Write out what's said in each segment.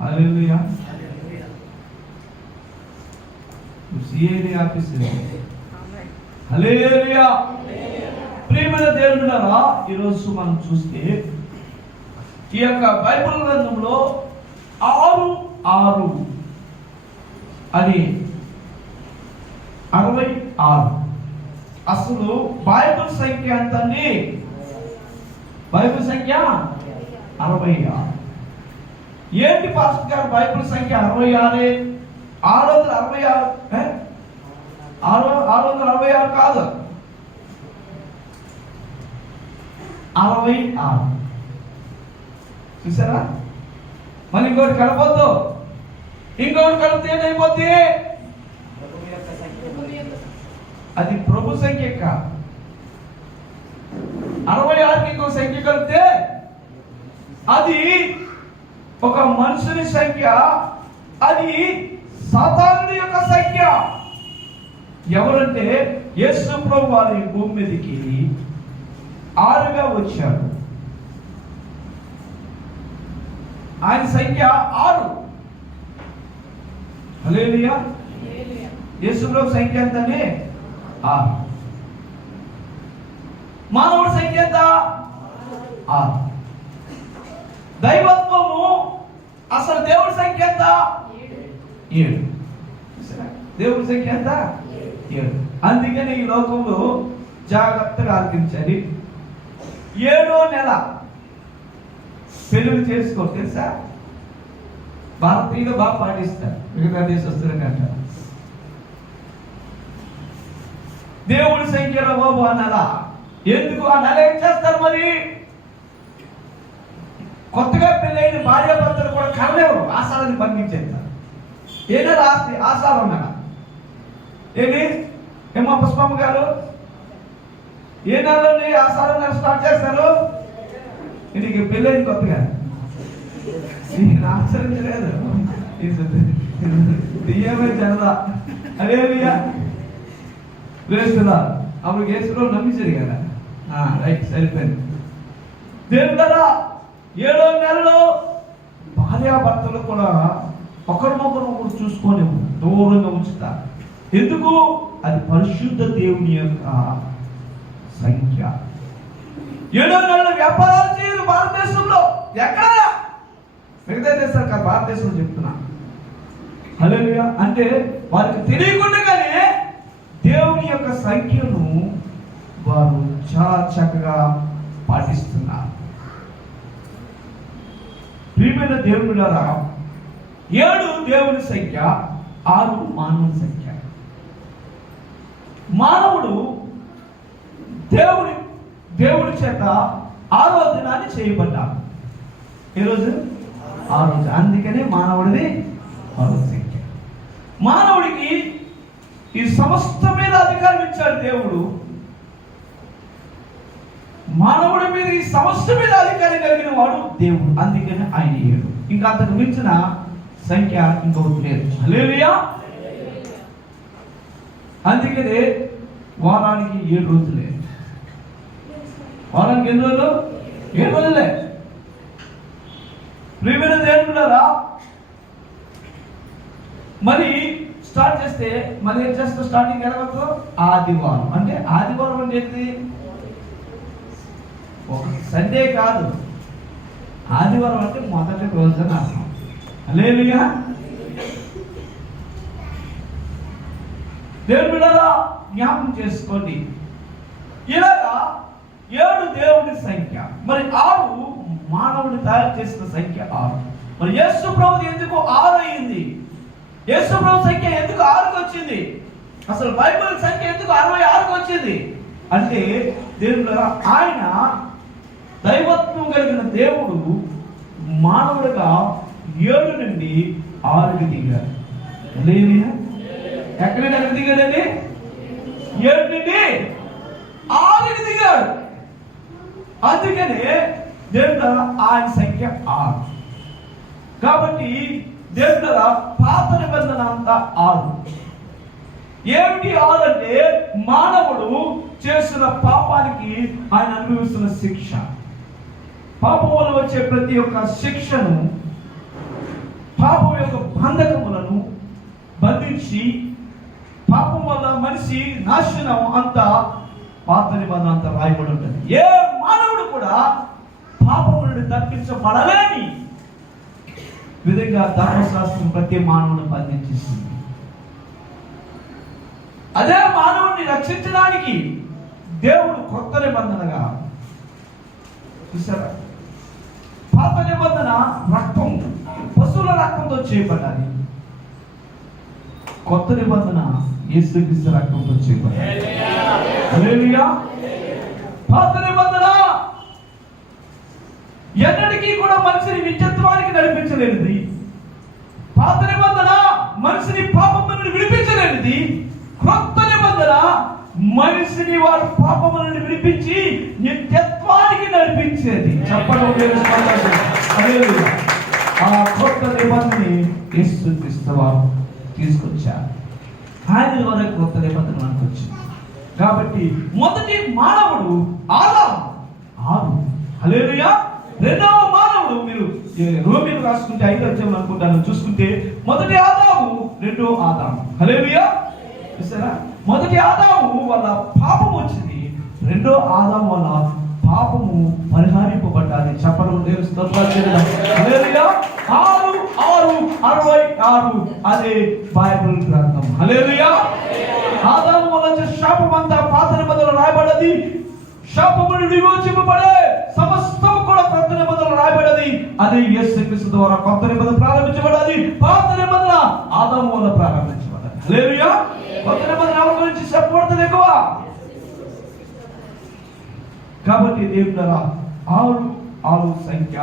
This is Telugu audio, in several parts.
హల్లెలూయా. CID office. హల్లెలూయా. ప్రియమైన దేవుడారా, ఈరోజు మనం చూస్తే ఈ యొక్క బైబిల్ గ్రంథంలో 6:6 అని 66. అసలు బైబిల్ సంఖ్య ఎంత అండి? బైబిల్ సంఖ్య 66. ఏంటి పాస్టర్ గారు బైబిల్ సంఖ్య 66? 666 కాదు, 66. చూసారా? మరి ఇంకోటి కలపొద్దు. ఇంకొకటి కలిపితే ఏమైపోద్ది? అది ప్రభు సంఖ్య కాదు. 66కి ఇంకో సంఖ్య కలిపితే అది ఒక మనుషుని సంఖ్య, అది సాతానుడి యొక్క సంఖ్య. ఎవరంటే యేసు ప్రభు వారి భూమి మీదకి 6గా వచ్చాడు. ఆయన సంఖ్య 6. హల్లెలూయా. యేసు ప్రభు సంఖ్య ఎంతనే? 6. మానవుడి సంఖ్య ఎంత? 6. దైవత్వము అసలు దేవుడి సంఖ్య ఎంత? 7. దేవుడి సంఖ్య ఎంత? 7. అందుకని ఈ లోకంలో జాగ్రత్తగా ఆలకించాలి. 7వ నెల పెళ్లి చేసుకో. తెలుసా? భారతీయులు బాగా పాటిస్తారు, మిగతా దేశస్తుల కంటే. దేవుడి సంఖ్యలో బాబు ఆ నెల. ఎందుకు ఆ నెల ఏం చేస్తారు? మరి కొత్తగా పెళ్ళైన భార్యాభర్తలు కూడా కనలేవు, ఆషాఢాన్ని బంధించేస్తారు. ఏ నెల? ఆషాఢం నెల. ఏంటి ఏమో పుష్పమ్మ గారు, ఏ నెలలోని ఆషాఢం నెల స్టార్ట్ చేస్తారు? ఇంటికి పెళ్ళైంది కొత్తగా, ఆచరించలేదు. ఏమే జనదా అదేమియా వేస్తున్నా. అప్పుడు కేసులో నమ్మించారు కదా. రైట్, సరిపోయింది. దేవుడు కదా 7వ నెలలో భార్యాభర్తలు కూడా ఒకరినొకరు చూసుకొని దూరంగా ఉంచుతారు. ఎందుకు? అది పరిశుద్ధ దేవుని యొక్క సంఖ్య. 7వ నెలలో వ్యాపారాలు చేయరు భారతదేశంలో. ఎక్కడ? మిగతా దేశాలు కాదు, భారతదేశంలో చెప్తున్నా. హల్లెలూయా. అంటే వారికి తెలియకుండానే దేవుని యొక్క సంఖ్యను వారు చాలా చక్కగా పాటిస్తున్నారు. ప్రియమైన దేవుడారా, 7 దేవుని సంఖ్య, 6 మానవుని సంఖ్య. మానవుడు దేవుడి చేత 6వ దినాన్ని చేయబడ్డాడు. ఈరోజు 6 రోజు. అందుకనే మానవుడిది 6వ సంఖ్య. మానవుడికి ఈ సమస్త మీద అధికారం ఇచ్చాడు దేవుడు. మానవుడి మీద ఈ సమస్త మీద అధికారం కలిగిన వాడు దేవుడు. అందుకని ఆయన 7. ఇంకా అంతకు మించిన సంఖ్య ఇంకొకటి లేదు. హల్లెలూయా. అందుకనే వారానికి 7 రోజులే. వారానికి ఎన్ని రోజులు? 7 రోజులే. ప్రియమైన దేవుడారా, మరి స్టార్ట్ చేస్తే మళ్ళీ ఏం చేస్తాం? స్టార్టింగ్ ఎలాగో ఆదివారం. అంటే ఆదివారం అంటే ఏంటి? సండే కాదు, ఆదివారం అంటే మొదటి రోజున అర్థం. హల్లెలూయా. దేవుడారా, జ్ఞాపకం చేసుకోండి. ఇలాగా 7 దేవుడి సంఖ్య, మరి 6 మానవుడు తయారు చేసిన సంఖ్య 6. మరి యేసు ప్రభు ఎందుకు 6 అయింది? యేసు ప్రభు సంఖ్య ఎందుకు 6కి వచ్చింది? అసలు బైబిల్ సంఖ్య ఎందుకు 66కి వచ్చింది? అంటే దేవుడారా, ఆయన దైవత్వం కలిగిన దేవుడు మానవుడిగా 7 నుండి 6కి దిగాడు. హల్లెలూయా. ఎక్కడైనా దిగాడండి? 7 నుండి 6కి దిగాడు. అందుకనే దేవుడు ఆయన సంఖ్య 6. కాబట్టి దేవుడు పాత నిబంధన అంతా 6. ఏమిటి 6 అంటే మానవుడు చేసిన పాపానికి ఆయన అనుభవిస్తున్న శిక్ష. పాపం వల్ల వచ్చే ప్రతి ఒక్క శిక్షను, పాపం యొక్క బంధకములను బంధించి, పాపం వల్ల మనిషి నాశనం అంతా పాత నిబంధన అంతా రాయబడి ఉంటుంది. ఏ మానవుడు కూడా పాపం నుండి తప్పించబడలేని విధంగా ధర్మశాస్త్రం ప్రతి మానవుని బంధించేసింది. అదే మానవుడిని రక్షించడానికి దేవుడు కొత్త నిబంధనగా చూసారా, పాత నిబంధన రక్తం, పశువుల రక్తంతో చేయబడాలి. కొత్త నిబంధన యేసుక్రీస్తు రక్తంతో చేయబడాలి. హల్లెలూయా. పాత నిబంధన ఎన్నటికీ కూడా మనిషిని నిత్యత్వానికి నడిపించలేనిది. పాత నిబంధన మనిషిని పాపం నుండి విడిపించలేనిది. కొత్త నిబంధన మనిషిని వారి పాపం నుండి విడిపించి నిత్యత్వానికి నడిపించేది. చెప్పడం ఆ కొత్త నిబంధన యేసుక్రీస్తు వారు తీసుకొచ్చారు. ఆయన ద్వారా కొత్త నిబంధన మనకు వచ్చింది. కాబట్టి మొదటి మానవుడు ఆదాము. హల్లెలూయా. రెండవ మానవుడు, మీరు రోమీయులు రాసుకుంటే 5వ అధ్యాయం అనుకుంటాను, చూసుకుంటే మొదటి ఆదాము, రెండో ఆదాము. హల్లెలూయా. చూసారా, మొదటి ఆదాము వల్ల పాపం వచ్చింది, రెండో ఆదాము వల్ల పాపము పరిహారింపబడ్డాలి. చెప్పడం దేవుని స్తోత్రాలు చేద్దాం. హల్లెలూయా. 6:66 అదే బైబిల్ గ్రంథం. హల్లెలూయా. ఆదాము వల్ల వచ్చే శాపం అంతా పాత నిబంధనలో రాయబడ్డది. శాపము నుండి విమోచింపబడే సమస్తం కూడా కొత్త నిబంధనలో రాయబడ్డది. అదే యేసుక్రీస్తు ద్వారా కొత్త నిబంధన ప్రారంభించబడాలి. పాత నిబంధన ఆదాము వల్ల ప్రారంభించబడాలి. హల్లెలూయా. కొత్త నిబంధన ఎవరి గురించి చెప్పబడుతుంది ఎక్కువ. కాబట్టి దేవుని ద్వారా 6 సంఖ్య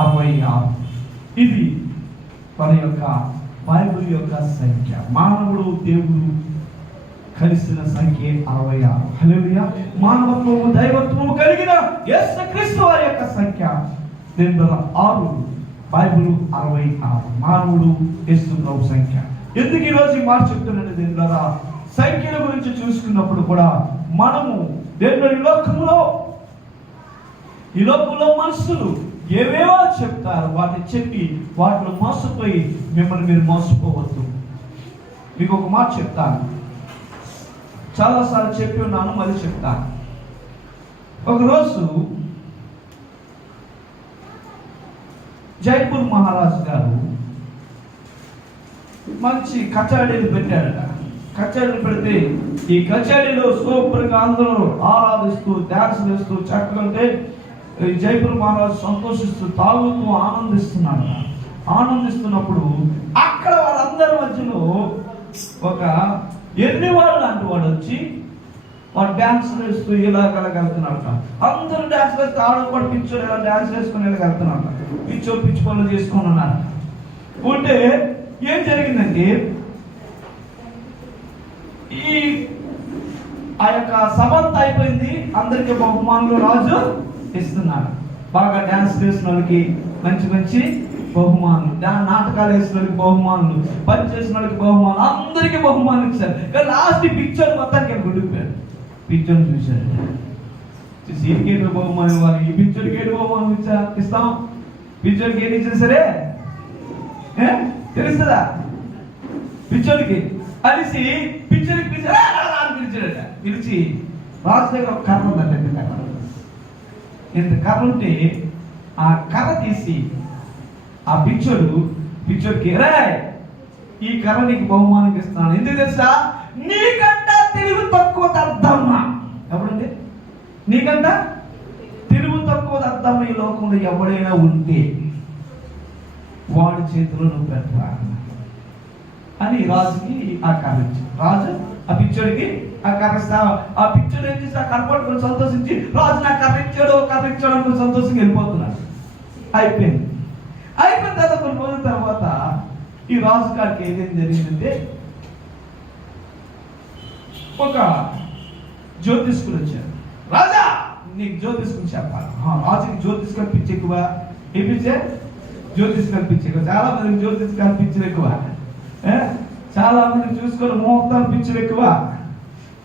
66 ఇది మన యొక్క బైబిల్ యొక్క సంఖ్య. మానవుడు దేవుడు కలిసిన సంఖ్య 66. హల్లెలూయా. మానవత్వము దైవత్వము కలిగిన యేసుక్రీస్తు వారి యొక్క సంఖ్య దేవుని ద్వారా 6, బైబిల్ 66. మానవుడు యేసు ప్రభు సంఖ్య. ఎందుకు ఈరోజు ఈ మాట చెప్తున్నాను? దీని ద్వారా సంఖ్యల గురించి చూసుకున్నప్పుడు కూడా మనము దేవుని ఈ లోకంలో మనుషులు ఏవేవో చెప్తారు, వాటిని చెప్పి వాటిలో మోసపోయి మిమ్మల్ని మీరు మోసపోవద్దు. మీకు ఒక మాట చెప్తాను, చాలాసార్లు చెప్పి ఉన్నాను, మళ్ళీ చెప్తాను. ఒకరోజు జైపూర్ మహారాజు గారు మంచి కచేరీలు పెట్టాడట. కచేరీలు పెడితే ఈ కచేరీలో సూపర్గా అందరూ ఆరాధిస్తూ డాన్స్ వేస్తూ చక్కగా జైపూర్ మహారాజు సంతోషిస్తూ తాగుతూ ఆనందిస్తున్నప్పుడు అక్కడ వాళ్ళందరి మధ్యలో ఒక ఎన్నివాడు లాంటి వాడు వచ్చి వాడు డ్యాన్స్ వేస్తూ ఇలా కలగలుగుతున్నాడు. అందరూ డ్యాన్స్ వేస్తూ ఆడపడి పిచ్చోడు ఇలా డ్యాన్స్ వేసుకుని వెళ్ళగలుగుతున్నాడు. పిచ్చి పనులు చేసుకొని ఉన్నారు. ఉంటే ఏం జరిగిందంటే, ఆ యొక్క సభంతా అయిపోయింది. అందరికి బహుమానులు రాజు ఇస్తున్నారు. బాగా డ్యాన్స్ వేసిన వాళ్ళకి మంచి బహుమానులు, నాటకాలు వేసిన వాళ్ళకి బహుమానులు, పని చేసిన వాళ్ళకి బహుమానులు, అందరికీ బహుమానులు ఇచ్చారు. కానీ లాస్ట్ పిక్చర్ మొత్తానికి గుడిపోయారు. పిక్చర్ చూశారు, సీట్కి ఏదో బహుమానం ఇవ్వాలి, ఈ పిక్చర్కి ఏదో బహుమానం ఇస్తాం. పిక్చర్కి ఏది ఇచ్చినా సరే తెలుస్తుందా? పిక్చర్కి అనేసి పిక్చర్కి పిలిచాడట. పిలిచి రాజు దగ్గర ఒక కర్ర ఉందంటే, ఇంత కర్ర ఉంటే ఆ కర్ర తీసి ఆ పిక్చర్కి ఈ కర్ర నీకు బహుమానం ఇస్తాను. ఎందుకు తెలుసా? నీకంట తెలివి తక్కువ అర్థమ్మా. ఎవడండి నీకంట తెలివి తక్కువ అర్థమ్మ ఈ లోకంలో ఎవడైనా ఉంటే వాడి చేతిలో నువ్వు పెట్టరా అని రాజుకి ఆ కర్ర ఇచ్చాడు. రాజు ఆ పిక్చర్కి ఆ కర్ర ఆ పిక్చర్ ఏం చేసి ఆ కనపడుకొని సంతోషించి రాజు నా కర్ర ఇచ్చాడు అనుకుని సంతోషంగా వెళ్ళిపోతున్నాడు. అయిపోయిన తర్వాత కొన్ని రోజుల తర్వాత ఈ రాజు గారికి ఏదేం జరిగిందంటే, ఒక జ్యోతిష్కుడు వచ్చారు. రాజా నీకు జ్యోతిష్కుడు చెప్పాలి. రాజుకి జ్యోతిష్కుడు పిచ్చి ఎక్కువ. ఏ పిచ్చే? జ్యోతిష్కుడు పిచ్చి ఎక్కువ. చాలా మందికి జ్యోతిష్కుడు పిచ్చి ఎక్కువ. చాలా మంది చూసుకొని ముహూర్తాలు పిచ్చి ఎక్కువ.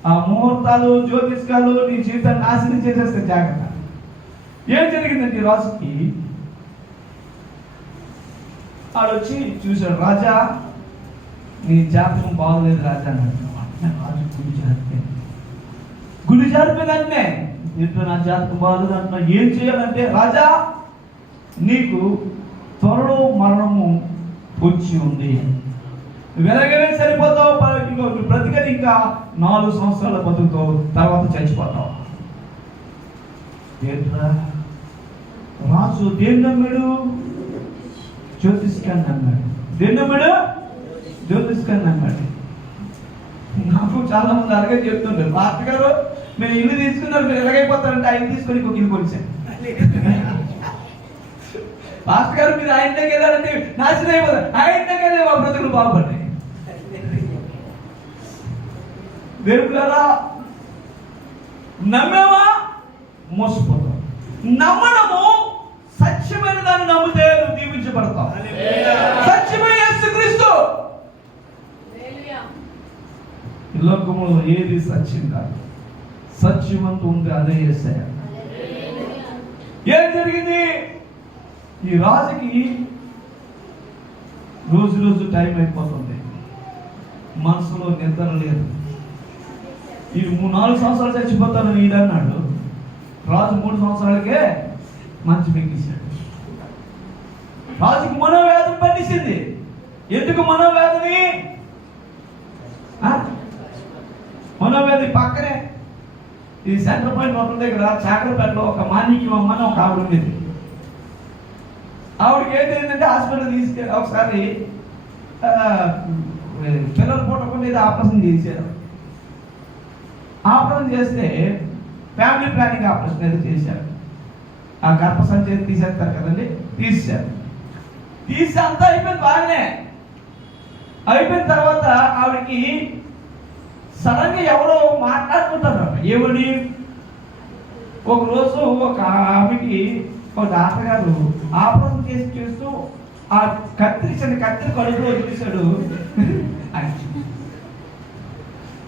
ఆ ముహూర్తాలు జ్యోతిష్కాలు నీ జీవితాన్ని నాశనం చేసేస్తే జాగ్రత్త. ఏం జరిగిందంటే రాజుకి ఆడొచ్చి చూశాడు, రాజా నీ జాతకం బాగోలేదు రాజా అన్నాడు. రాజు గుడి జారిపోయిందంటే దీంట్లో నా జాతకం బాగోలేదు అంటున్నా. ఏం చేయాలంటే, రాజా నీకు త్వరలో మరణము వచ్చి ఉంది, వెలగనే సరిపోతావు, బ్రతికని ఇంకా 4 సంవత్సరాల బతుకుతావు, తర్వాత చచ్చిపోతావు. ఏంట్రా రాజు దేని నమ్మాడు? జ్యోతిష్కాన్ని నమ్మాడు. దేని నమ్మాడు? జ్యోతిష్కాన్ని నమ్మాడు. నాకు చాలా మంది అలాగే చెప్తుంటారు, పాస్టర్ గారు మీరు ఇల్లు తీసుకున్నారు, మీరు ఎలాగైపోతారంటే ఆయన తీసుకొని ఇంకొక ఇల్లు కొనిసాను. పాస్టర్ గారు మీరు ఆయన దగ్గర వెళ్ళాలంటే నాశనం అయిపోతారు, ఆయన దగ్గర మా బ్రతుకులు బాగుపడ్డాయి. దేవుడారా నమ్మేవా మోసపోతావు. నమ్మడము సత్యమైన దాన్ని నమ్మితే నువ్వు దీవించబడతావు. సత్యమైన యేసుక్రీస్తు. ఈ లోకములో ఏది సత్యం కాదు, సత్యమంతా ఉంది అదే యేసయ్య. ఏం జరిగింది? ఈ రాజుకి రోజు రోజు టైం అయిపోతుంది, మనసులో నిద్ర లేదు. ఈ 4 సంవత్సరాలు చచ్చిపోతానని ఈడన్నాడు. రాజు 3 సంవత్సరాలకే మంచి ఎక్కించాడు. రాజుకి మనోవేదన పట్టించింది. ఎందుకు మనోవేదని? మనోవేది పక్కనే ఈ సెంటర్ పాయింట్ మొత్తం దగ్గర చాకరపేటలో ఒక మాన్యకి అమ్మని ఒక ఆవిడ ఉండేది. ఆవిడకి ఏం జరిగిందంటే హాస్పిటల్ తీసుకెళ్ళి ఒకసారి పిల్లల పుట్టకుండా ఆపరేషన్ చేశారు. ఆపరేషన్ చేస్తే ఫ్యామిలీ ప్లానింగ్ ఆపరేషన్ ఏదో చేశారు. ఆ గర్భసంచి తీసేస్తారు కదండి, తీసేశారు. తీసి అంతా అయిపోయింది, బాగానే అయిపోయిన తర్వాత ఆవిడకి సడన్ గా ఎవరో మాట్లాడుకుంటారు. ఏమని? ఒక రోజు ఒక ఆమెకి ఒక డాక్టర్ గారు ఆపరేషన్ చేస్తూ ఆ చిన్న కత్తిరి కడుపులో వదిలేశాడు.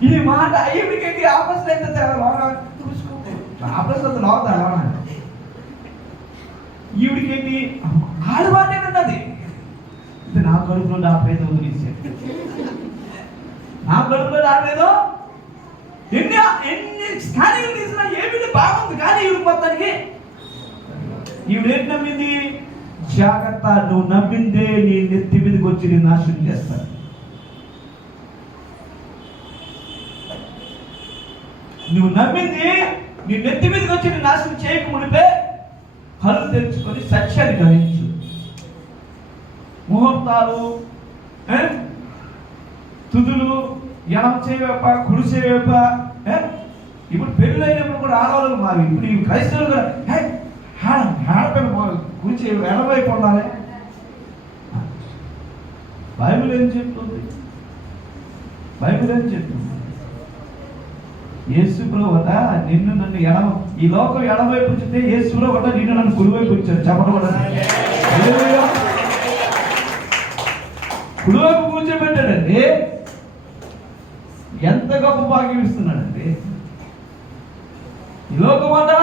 ఈ మాట ఈవిడికి ఆపరేషన్ అయితే ఆపరేషన్ లోతా ఈవిడికి ఏంటి ఆడు మాట ఏమన్నది, నా కడుపులో డాక్టర్ ఏదో వదిలేశాడు, నా కడుపులో డాక్టర్ ఏదో ఎన్ని స్కానింగ్లు తీసినా ఏమిటి బాగుంది, కానీ ఈవిడ మొత్తానికి ఈవిడేంటి నమ్మింది? జాగ్రత్త, నువ్వు నమ్మిందే నీ నెత్తి మీదకి వచ్చి నీ నాశనం చేస్తాను. నువ్వు నమ్మింది నీ నెత్తి మీదకి వచ్చి నీ నాశనం చేయక మునిపే కళ్ళు తెరుచుకొని సత్యాన్ని గ్రహించు. ముహూర్తాలు, తుదులు, ఎడమ చేయవేప కుడి చేయవేప. ఇప్పుడు పెళ్ళైనప్పుడు కూడా ఆడవాళ్ళు మావి, ఇప్పుడు ఈ క్రైస్తవులు కూడా ఆడపిల్ల కుడి చేయ ఎడవైపు ఉండాలి. బైబిల్ ఏం చెప్తుంది? బైబిల్ ఏం చెప్తుంది? యేసు ప్రభువట నిన్ను నన్ను ఈ లోకం ఎడమవైపు ఉంచితే యేసు ప్రభువట నిన్ను నన్ను కుడివైపు ఉంచాడు. చెప్పడం కుడివైపు కూర్చోబెట్టాడండి. ఎంత గొప్ప భాగ్యం ఇస్తున్నాడండి. ఈ లోకం అంతా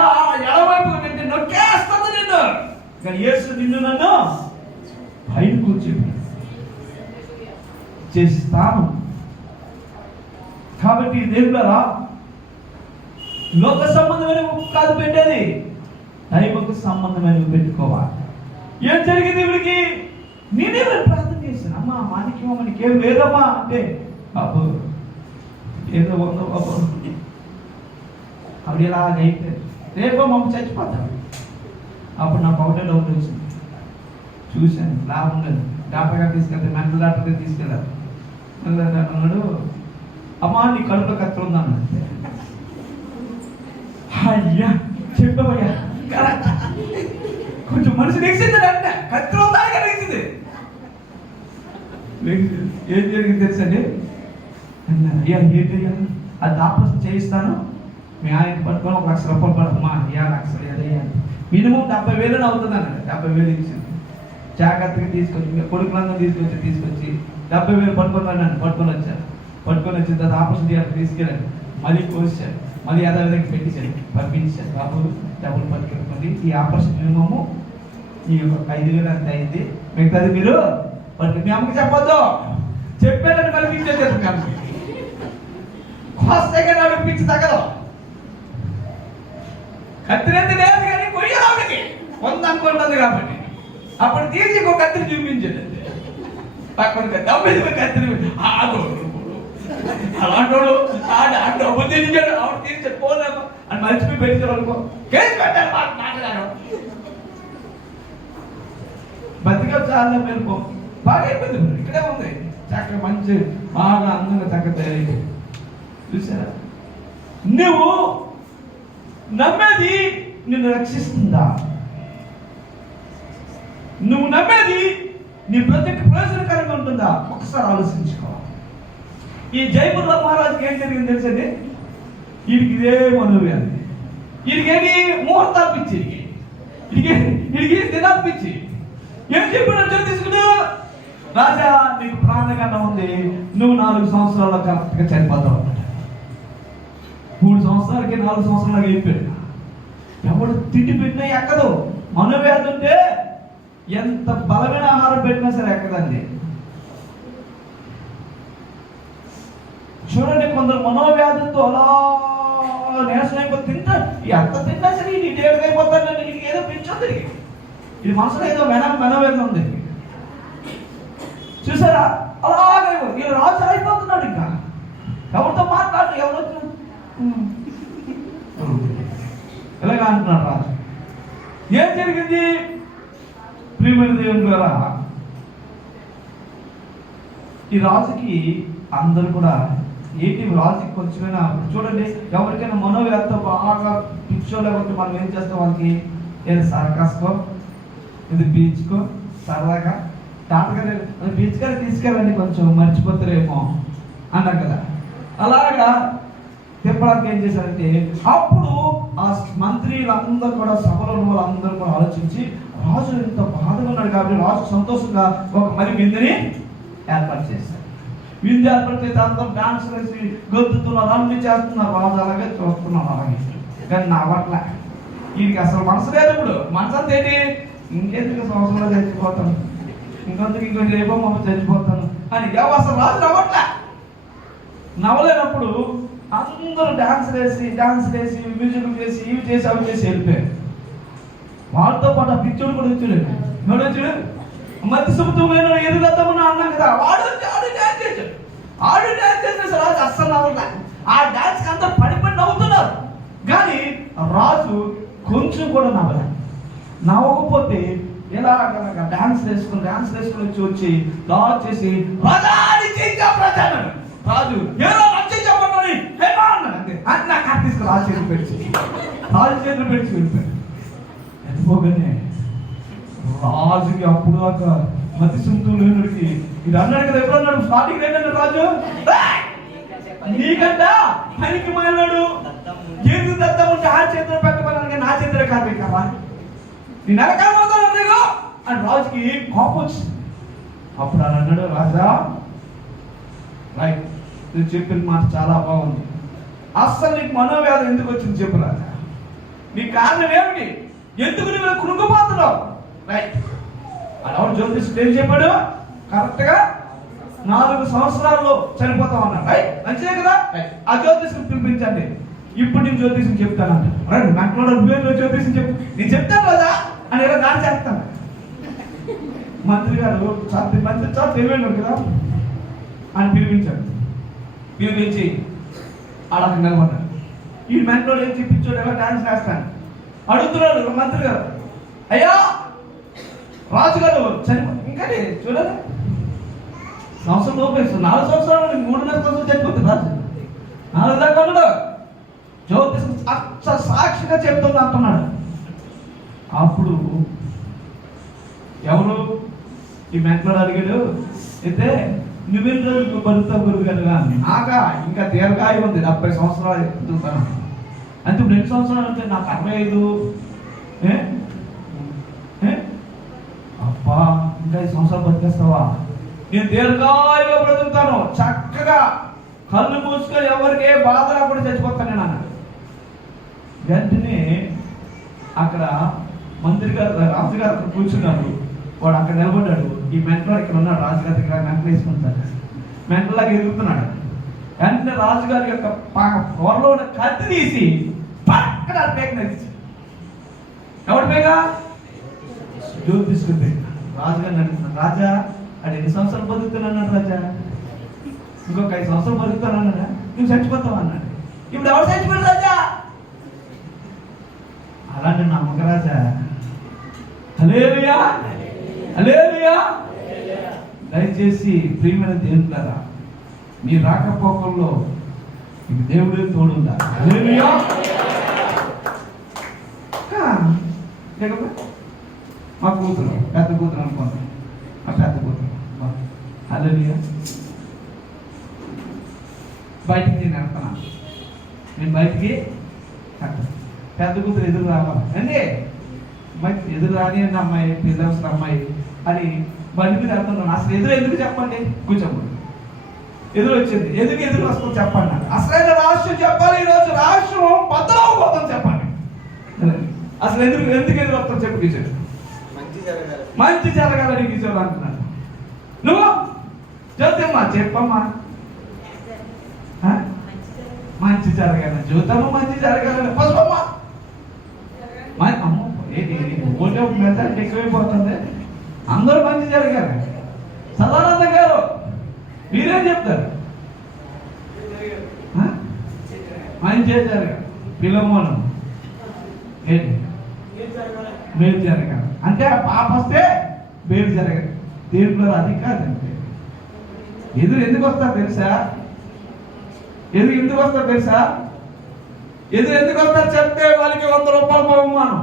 ఎడమవైపు నొక్కేస్తుంది నిన్ను, కానీ యేసు నిన్ను నన్ను పైన కూర్చోబెట్టాడు చేసి స్థానం. కాబట్టి దేవుడారా లోక సంబంధమైన కాదు పెట్టేది, దైవకు సంబంధమైనవి పెట్టుకోవాలి. ఏం జరిగింది? వీడికి నేనే ప్రార్థన చేశాను, అమ్మా మాణిక్యమ్మ నీకేం లేదమ్మా అంటే, బాబు ఏదో ఉందో బాబు అప్పుడు ఇలాగైతే రేపో మమ్మ చచ్చిపోతాడు. అప్పుడు నాకు ఒకటే డౌట్ వచ్చింది, చూశాను లాభం లేదు. డాక్టర్ గారు తీసుకెళ్తే మెంటల్ డాక్టర్ గారు తీసుకెళ్ళారు. అన్నాడు, అమ్మా నీ కడుపులో కత్తి ఉందన్నాడు. అయ్యా చెప్పవయ్యా, కొంచెం మనసు నెగిసింది అంటే కత్తి ఉందా నెగిసింది. ఏం జరిగింది తెలుసండి? అయ్యా ఏంటి అది ఆపరేషన్ చేయిస్తాను, మీ ఆయన పట్టుకొని 1 లక్ష రూపాయలు పడమ్మా. 1 లక్షలు ఏదయ్యా మినిమం 70,000 అవుతుంది అన్నాడు. 70,000 ఇచ్చింది. జాగ్రత్తగా తీసుకొచ్చి కొడుకులందరూ తీసుకొచ్చి 70,000 పట్టుకొని వచ్చాను. పట్టుకొని వచ్చిన తర్వాత ఆపరేషన్ చేయాలి తీసుకెళ్ళాను. మళ్ళీ కోసాడు. మళ్ళీ యథావిధంగా పెట్టించాడు, పంపించాడు. బాబు డబ్బులు పట్టుకెళ్ళండి, ఈ ఆపరేషన్ మినిమము ఈ 5,000 అంత అయింది, మిగతాది మీరు పట్టుకు మీ అమ్మకి చెప్పొద్దు, చెప్పాడని మళ్ళీ తీసేసారు. కానీ కోస్తే కానీ ఆవిడ పిచ్చి తగ్గదు. కత్తిరెత్తి లేదు కానీ కొయ్యరావిడికి అనుకుంటుంది కాబట్టి అప్పుడు తీసి ఒక కత్తిరి చూపించండి. పక్కన దమ్మెది కత్తిరి అలాంటి డబ్బు తీర్చాడు, ఆవిడ తీర్చాడు పోలేము అని మర్చిపోయి పెట్టారు అనుకో, కేసు పెట్టారు మాట్లాడారు. బతిగా చాలా మేలుకో బాగా అయిపోయింది. ఇక్కడే ఉంది చక్కగా మంచి బాగా అందంగా చక్కగా తయారైపోయింది. చూసారా, నువ్వు నమ్మేది నిన్ను రక్షిస్తుందా? నువ్వు నమ్మేది నీ బ్రతికి ప్రయోజనకరంగా ఉంటుందా? ఒకసారి ఆలోచించుకోవాలి. ఈ జైపూర్ మహారాజుకి ఏం జరిగింది తెలుసండి? వీడికి ఇదే మనోవ్యాధి, వీడికేంటి ముహూర్తాలు పిచ్చి, వీడికి దినాలు పిచ్చి. ఏం చెప్పినట్టు తీసుకున్నా, రాజా నీకు ప్రాణగండం ఉంది, నువ్వు 4 సంవత్సరాల్లో కరెక్ట్గా చనిపోతావు అన్నమాట. 3 సంవత్సరాలకి 4 సంవత్సరాలకి అయిపోయాడు. ఎవడు తిండి పెట్టినా ఎక్కదు. మనోవ్యాధి ఉంటే ఎంత బలమైన ఆహారం పెట్టినా సరే ఎక్కదండి. చూడండి, కొందరు మనోవ్యాధులతో అలా నీరసం అయిపోయి తింటారు. ఎంత తిన్నా సరే ఇది డేడుగైపోతాడు, నీకు ఏదో పెంచుంది, ఇది మనసులో ఏదో మనోవేదన ఉంది. చూసారా, అలాగే వీళ్ళు రాజు అయిపోతున్నాడు. ఇంకా ఎవరితో మాట్లాడు, ఎవరు ఇలాగా అంటున్నాడు రాజు. ఏం జరిగింది ప్రియమైన దేవుని ద్వారా? ఈ రాజుకి అందరు కూడా ఏంటి, రాజుకి కొంచెమైనా చూడండి, ఎవరికైనా మనోవ్యాధితో బాగా పిచ్చో లేకపోతే మనం ఏం చేస్తాం, వాళ్ళకి ఏదో సర్కస్కో ఇది బీచ్కో సరదాగా డాక్టర్ గారు బీచ్ గారు తీసుకెళ్ళండి కొంచెం మర్చిపోతారేమో అన్నారు కదా. అలాగా తిప్పడానికి ఏం చేశారంటే, అప్పుడు ఆ మంత్రులందరూ కూడా సభలో ఉన్న వాళ్ళందరూ కూడా ఆలోచించి, రాజు ఇంత బాధగా ఉన్నాడు కాబట్టి రాజు సంతోషంగా ఒక మరి విందుని ఏర్పాటు చేశారు. విందు ఏర్పాటు చేసి అందరూ డాన్స్ వేసి గొద్దుతున్నారు, అన్ని చేస్తున్నారు. రాజు అలాగే చూస్తున్నారు. అలాగే కానీ నా పట్ల వీడికి అసలు మనసు లేదు. ఇప్పుడు మనసు అంతా ఏంటి, ఇంకెందుకు సంవత్సరంలో చచ్చిపోతాను, ఇంకొంచెం రేపో మమ్మ చచ్చిపోతాను అని అసలు రాజు నవ్వట్లే. నవ్వలేనప్పుడు అందరూ డాన్స్ వేసి మ్యూజిక్ చేసి ఇవి చేసి అవి చేసి వెళ్ళిపోయారు. వాడితో పాటు ఆ పిచ్చోడు కూడా వచ్చాడు. వచ్చాడు మధ్య సుమతమైన ఎదుగుతామని అన్నాం కదా, ఆడు డాన్స్ చేసేసి రాజు అస్సలు నవ్వట్లే. ఆ డాన్స్ అంతా పడిపడి నవ్వుతున్నారు, కానీ రాజు కొంచెం కూడా నవ్వలే. నవ్వకపోతే ఎలా డాన్స్ వేసుకుని వచ్చి రాజు చేసి రాజు ఏదో రక్షించబడి అంతే అన్న కార్తీస్ రాజు చేతులు పెట్టి వెళ్ళిపోయాడు. ఎందుకోగానే రాజుకి అప్పుడు దాకా మతి సుంతులు లేనుడికి ఇది అన్నాడు కదా, ఎప్పుడు అన్నాడు స్టార్టింగ్ ఏంటన్నాడు రాజు, నీకంట పనికి మాట్లాడు ఏది దత్తం ఉంటే ఆ చేతులు పెట్టమని నా చేతులు కాదు కదా, నేను ఎలకామవుతాను నీకు అని రాజుకి కోపం వచ్చింది. అప్పుడు అని అన్నాడు, రాజా రైట్, నువ్వు చెప్పిన మాట చాలా బాగుంది. అస్సలు నీకు మనోవ్యాధి ఎందుకు వచ్చింది చెప్పు రాజా, నీ కారణం ఏమిటి, ఎందుకు నువ్వు కృంగిపోతున్నావు? రైట్, అలా జ్యోతిష్కుడు ఏం చెప్పాడు, కరెక్ట్గా 4 సంవత్సరాల్లో చనిపోతాం అన్నాడు. రైట్, మంచిదే కదా. ఆ జ్యోతిష్కుడు పిలిపించండి, ఇప్పుడు నేను జ్యోతిష్యం చెప్తానంట. రైట్, నాకు జ్యోతిష్యం చెప్పు, నేను చెప్తాను కదా అని ఇలా దాని చేస్తాను. మంత్రి గారు చాలా తెలివైనాడు కదా అని పిలిపించి అలా నిలబడ్డాడు. ఈ మెంట్లో ఏం చూపించాడు, ఎలా డాన్స్ చేస్తాను అడుగుతున్నాడు మంత్రి గారు. అయ్యా రాజుగారు ఇంకా చూడాలి, సంవత్సరం లోపేస్తుంది, 4 సంవత్సరాలు 3.5 సంవత్సరాలు చనిపోతుంది రాజు. 4 దాకా ఉన్నాడు. జ్యోతిషం అచ్చ సాక్షిగా చెప్తుంది అంటున్నాడు. అప్పుడు ఎవరు ఈ మెంట్లో అడిగాడు, అయితే నువ్వెన్ని రోజులు బతుకుతావు గురువు గారు అని. నాకా ఇంకా దీర్ఘాయు ఉంది, 70 సంవత్సరాలు ఎత్తుతాను అంటే 2 సంవత్సరాలు అంటే నాకు 65. అబ్బా ఇంకా 5 సంవత్సరాలు బతికేస్తావా? నేను దీర్ఘాయుగా బ్రతుకుతాను, చక్కగా కళ్ళు మూసుకొని ఎవరికి ఏ బాధ రాకుండా చచ్చిపోతాను నేను అన్నాడు. వెంటనే అక్కడ మంత్రి గారు రాజుగారు అక్కడ కూర్చున్నాడు. వాడు అక్కడ నిలబడ్డాడు. ఈ మెంటలో ఇక్కడ ఉన్నాడు. రాజుగారి దగ్గర మెంటలు వేసుకుంటాడు. మెంటలాగా ఎదుగుతున్నాడు. వెంటనే రాజుగారి యొక్క పొరలో ఉన్న కత్తి తీసి పక్కన పేక నచ్చి ఎవరి పేక జ్యోతిష్కుడి పేక. రాజుగారిని అడుగుతున్నాడు, రాజా అది 8 సంవత్సరాలు బతుకుతున్నాడు రాజా. ఇంకొక 5 సంవత్సరాలు బతుకుతానన్నాడా? నువ్వు చచ్చిపోతావు అన్నాడు. ఇప్పుడు ఎవరు చచ్చిపోయాడు రాజా? అలాంటి నమ్మక రాజా. హల్లెలూయా హల్లెలూయా. దయచేసి ప్రియమైన దేవులారా, మీ రాకపోకల్లో మీకు దేవుడే తోడుందా? హల్లెలూయా. మా కూతురు పెద్ద కూతురు అనుకోండి, మా పెద్ద కూతురు హల్లెలూయా. బయటికి నేను వెళ్తున్నాను, నేను బయటికి పెద్ద కూతురు ఎదురు రావాలి అండి. ఎదురు రాని అమ్మాయి, పిల్లవసరం అమ్మాయి అని బండి మీద వెళ్తున్నాను. అసలు ఎదురు ఎందుకు చెప్పండి? కూర్చోండి. ఎదురు వచ్చింది, ఎదురు వస్తుంది చెప్పండి. అసలైన రహస్యం చెప్పాలి ఈరోజు. రహస్యం బద్దలవబోతుంది చెప్పండి. అసలు ఎందుకు ఎదురు వస్తాం చెప్పు. కిషోర్ మంచి జరగాలని కిషోర్ అంటున్నాడు. నువ్వు జ్యోతమ్మా చెప్పమ్మా. మంచి జరగాలి జ్యోతమ్మ, మంచి జరగాలని పసుపమ్మా. అమ్మ ఓటే మెజారిటీ ఎక్కువైపోతుంది. అందరూ మంచి జరగాలి. సదానంద గారు మీరేం చెప్తారు? మంచి జరగాలి. పిల్లమ్మను మేలు జరగాలి అంటే ఆ పాప వస్తే మేలు జరగాలి. దేవుడు అది కాదంటే ఎదురు ఎందుకు వస్తారు తెలుసా? ఎదురు ఎందుకు వస్తారు తెలుసా? ఎదురు ఎందుకు వస్తారు చెప్తే వాళ్ళకి 100 రూపాయలు బహుమానం.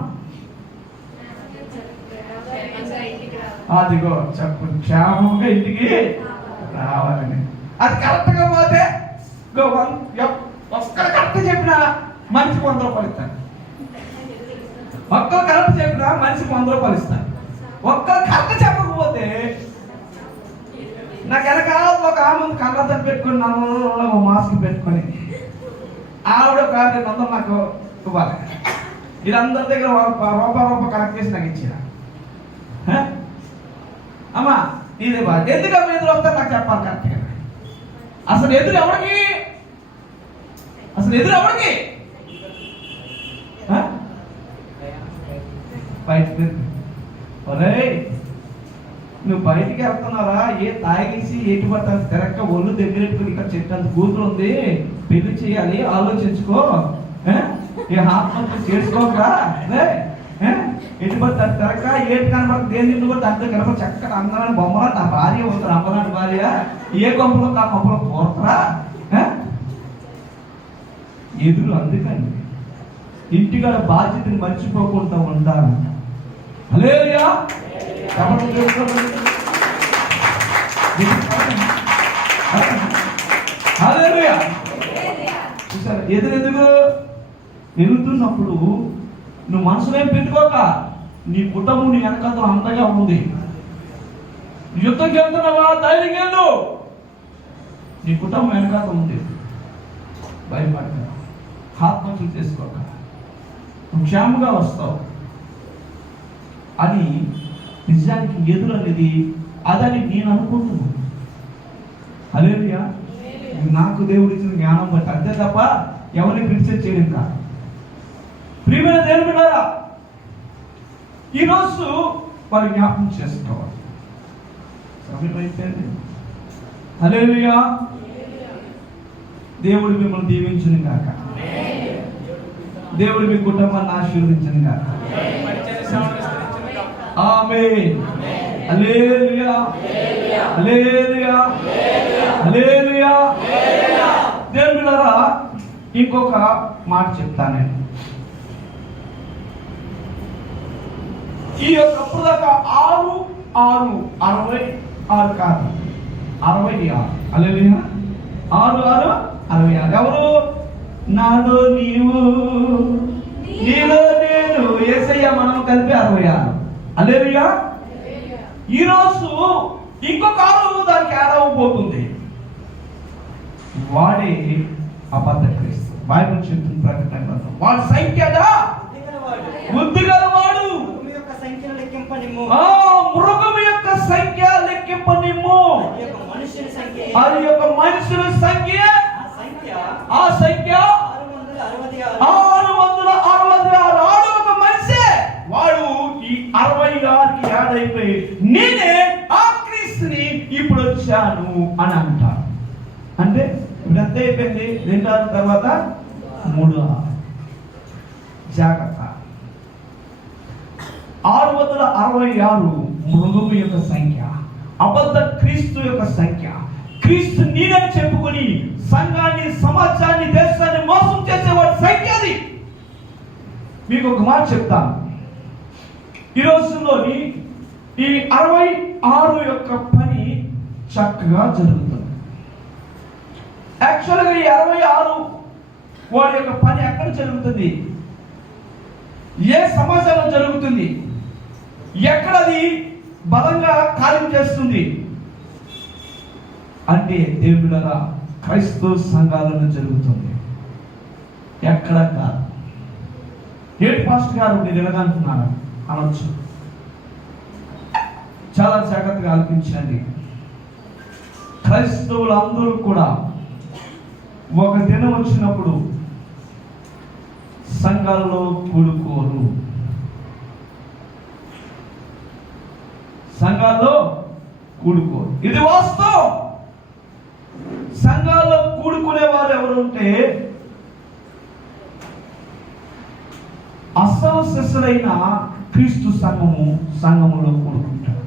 అదిగో చెప్పు, క్షేమంగా ఇంటికి రావాలని. అది కరెక్ట్గా పోతే ఒక్క కరెక్ట్ చెప్పినా మనిషికి 100 రూపాయలు ఇస్తాను. ఒక్క కరెక్ట్ చెప్పినా మనిషికి 100 రూపాయలు ఇస్తాను. ఒక్క కరెక్ట్ చెప్పకపోతే నాకు వెనకాల ఒక ఆమె కళ్ళతో పెట్టుకుని నన్ను మాస్క్ పెట్టుకొని ఆవిడ ఒక 200 నాకు ఇవ్వాలి. వీళ్ళందరి దగ్గర రూపాయి కలెక్ట్ చేసి నాకు ఇచ్చిన. అమ్మా ఇదే బాధ. ఎందుకు అమ్మ ఎదురు వస్తారు నాకు చెప్పాలి కరెక్ట్గా. అసలు ఎదురు ఎవరికి? అసలు ఎదురు ఎవరికి? బయటికి ఒరే నువ్వు బయటికి వెళ్తున్నారా? ఏ తాగేసి ఏటి పట్టాలి తిరక్క ఒళ్ళు దగ్గరెట్టుకుని ఇక్కడ చెట్టంత కూతురు ఉంది, పెళ్లి చేయాలి, ఆలోచించుకో. ఏ ఆత్మహత్య చేసుకోకరా. ఎటు పడతారు తిరక్క ఏటి కనబడుతుంది. దేని నిన్ను కూడా దాంట్లో కనబడి చక్కగా అందరాని బొమ్మలా నా భార్య అవుతారు. అమ్మలాంటి భార్య ఏ కొంపలో ఆ కొంపలో పోతారా? ఎదురు అందుకని ఇంటికాడ బాధ్యతని మర్చిపోకుండా ఉండాలి. హల్లెలూయా. హల్లెలూయా. చూసారా ఎదురెందుకు ఎదుగుతున్నప్పుడు నువ్వు మనసులో ఏం పెట్టుకోక, నీ కుటుంబం నీ వెనకాల అంతగా ఉంది. యుద్ధంకి వెళ్తున్నావా? ధైర్యంగా వెళ్ళు. నీ కుటుంబం వెనకాల ఉంది. భయపడక, ఆత్మహత్య చేసుకోక, నువ్వు క్షేమంగా వస్తావు అని నిజానికి ఎదురు అనేది అదని నేను అనుకుంటున్నాను. హల్లెలూయా. నాకు దేవుడు ఇచ్చిన జ్ఞానం బట్టి అంతే తప్ప ఎవరిని క్రిటిసైజ్ చేయడం కాదు. ప్రియమైన దేవుని బిడ్డలారా, ఈరోజు వారు జ్ఞాపకం చేసుకోవాలి. సమయం అయిపోయింది. హల్లెలూయా. దేవుడు మిమ్మల్ని దీవించును గాక. దేవుడు మీ కుటుంబాన్ని ఆశీర్వదించును గాక. ఆమేన్. హల్లెలూయా హల్లెలూయా హల్లెలూయా. దేవుని బిడ్డలారా, ఇంకొక మాట చెప్తాను నేను. ఈ యొక్క అప్పుడు దాకా 6 6 66 కాదు 66. హల్లెలూయా. 6 6 66. ఎవరు? నాలో నీవు నీలో నేను యేసయ్య మనం కలిపి 66. హల్లెలూయా. ఈరోజు ఇంకొక 6 దానికి యాడ్ అవ్వబోతుంది. వాడే అబద్ధ క్రీస్తు. బైబిల్ చెప్తున్న ప్రకటన గ్రంథం. వాడి సంఖ్యట బుద్ధి గలవాడు మృగము యొక్క సంఖ్య లెక్కింపనిమ్ము. అది యొక్క మనుషుల సంఖ్య ఆ సంఖ్య 666. ఆడు ఒక మనిషే. వాడు ఈ 66కి యాడ్ అయిపోయి నేనే ఆ క్రీస్తుని ఇప్పుడు వచ్చాను అని అంటారు. అంటే ఇప్పుడు ఎంత అయిపోయింది? 2 తర్వాత 3. జాగ్రత్త. 666 మృగము యొక్క సంఖ్య, అబద్ధ క్రీస్తు యొక్క సంఖ్య. క్రీస్తు నేనని చెప్పుకొని సంఘాన్ని, సమాజాన్ని, దేశాన్ని మోసం చేసేవాడి సంఖ్య అది. మీకు ఒక మాట చెప్తాను. ఈ రోజుల్లోని ఈ 66 యొక్క పని చక్కగా జరుగుతుంది. యాక్చువల్గా ఈ 66 వాడి యొక్క పని ఎక్కడ జరుగుతుంది? ఏ సమాజంలో జరుగుతుంది? ఎక్కడది బలంగా కార్యం చేస్తుంది అంటే దేవుళ్ళరా క్రైస్తవ సంఘాలను జరుగుతుంది. ఎక్కడ కాదు. ఏడు పాస్టర్ గారు మీరు ఎలాగంటున్నారు అనొచ్చు. చాలా జాగ్రత్తగా ఆలోచించండి. క్రైస్తవులు అందరూ కూడా ఒక దినం వచ్చినప్పుడు సంఘాల్లో కూడుకోరు. సంఘాల్లో కూడుకోరు. ఇది వాస్తవం. సంఘాల్లో కూడుకునే వారు ఎవరుంటే అసలు శిష్యులైన క్రీస్తు సంఘములో కూడుకుంటారు.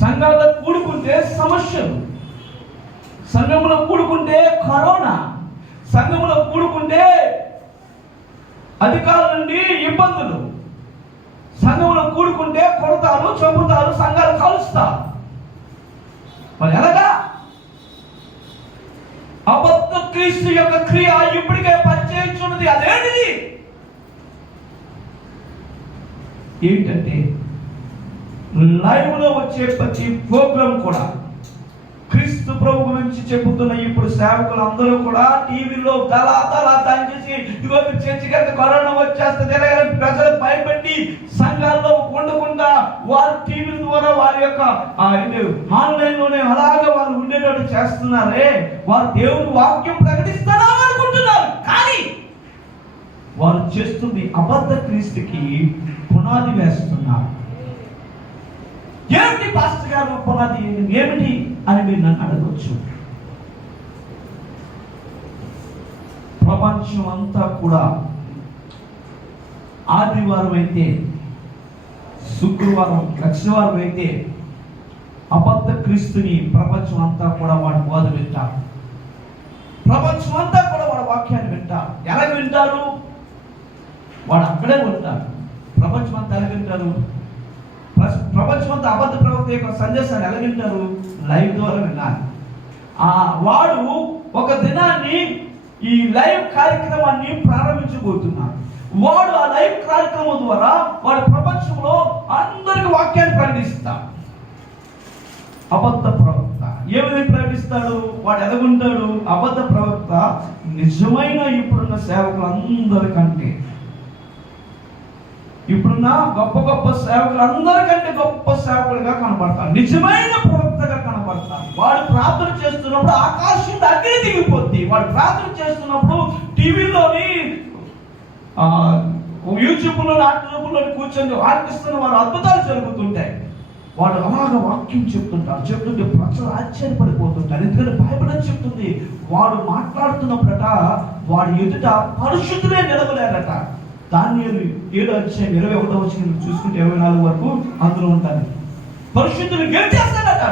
సంఘాల్లో కూడుకుంటే సమస్యలు, సంఘంలో కూడుకుంటే కరోనా, సంఘంలో కూడుకుంటే అధికారుల నుండి ఇబ్బందులు, సంఘంలో కూడుకుంటే కొడతారు, చంపుతారు, సంఘాలు కలుస్తారు. మరి ఎలాగా? అబద్ధ క్రీస్తు యొక్క క్రియ ఇప్పటికే పరిచయించున్నది. అదేంటిది? ఏంటంటే లైవ్ లో వచ్చే ప్రతి ప్రోగ్రాం కూడా క్రీస్తు ప్రభు గురించి చెబుతున్న ఇప్పుడు సేవకులు అందరూ కూడా టీవీలో దళా చేసి ఇదిగో చర్చికి కరోనా వచ్చేస్తుంది ప్రజలు భయపెట్టి సంఘాల్లో ఉండకుండా వారు టీవీల ద్వారా వారి యొక్క ఆన్లైన్ లోనే అలాగే వాళ్ళు ఉండేటట్టు చేస్తున్నారే. వారు దేవుని వాక్యం ప్రకటిస్తారా అనుకుంటున్నారు. కానీ వారు చేస్తుంది అబద్ధ క్రీస్తుకి పునాది వేస్తున్నారు. ఏమిటి పాస్టర్ గారు పునాది ఏమిటి అని మీరు నన్ను అడగవచ్చు. ప్రపంచం అంతా కూడా ఆదివారం అయితే, శుక్రవారం, లక్షవారం అయితే అబద్ధ క్రీస్తుని ప్రపంచం అంతా కూడా వాడు బోధ వింటారు. ప్రపంచం అంతా కూడా వాడు వాక్యాన్ని వింటారు. ఎలా వింటారు? వాడు అక్కడే ఉంటారు. ప్రపంచం అంతా ఎలా వింటారు? ప్రపంచమంతా అబద్ధ ప్రవక్త యొక్క సందేశాన్ని ఎలా వింటారు? లైవ్ ద్వారా వినాలి. వాడు ఒక దినాన్ని ఈ లైవ్ కార్యక్రమాన్ని ప్రారంభించబోతున్నాడు. వాడు ఆ లైవ్ కార్యక్రమం ద్వారా వాడు ప్రపంచంలో అందరికి వాక్యాన్ని ప్రకటిస్తాడు. అబద్ధ ప్రవక్త ఏ విధంగా ప్రకటిస్తాడు? వాడు ఎలాగుంటాడు? అబద్ధ ప్రవక్త నిజమైన ఇప్పుడున్న సేవకులందరికంటే, ఇప్పుడున్న గొప్ప గొప్ప సేవకులు అందరికంటే గొప్ప సేవకులుగా కనపడతారు. నిజమైన ప్రవక్తగా కనపడతారు. వాడు ప్రార్థన చేస్తున్నప్పుడు ఆకాశం దగ్గర దిగిపోద్ది. వాడు ప్రార్థన చేస్తున్నప్పుడు టీవీలోని యూట్యూబ్లో నాట్యూబ్లో కూర్చొని ఆర్కిస్తున్న వారు అద్భుతాలు జరుగుతుంటాయి. వాడు అలాగా వాక్యం చెప్తుంటే ప్రజలు ఆశ్చర్యపడిపోతుంటారు. ఎందుకంటే బైబిల్ చెప్తుంది వాడు మాట్లాడుతున్నప్పుడట వాడి ఎదుట పరిశుద్ధులే నిలవలేరట. దానియేలు 7:21 చూసుకుంటే 24 వరకు అందులో ఉంటారు. పరిశుద్ధులు గెలిచేస్తాడట.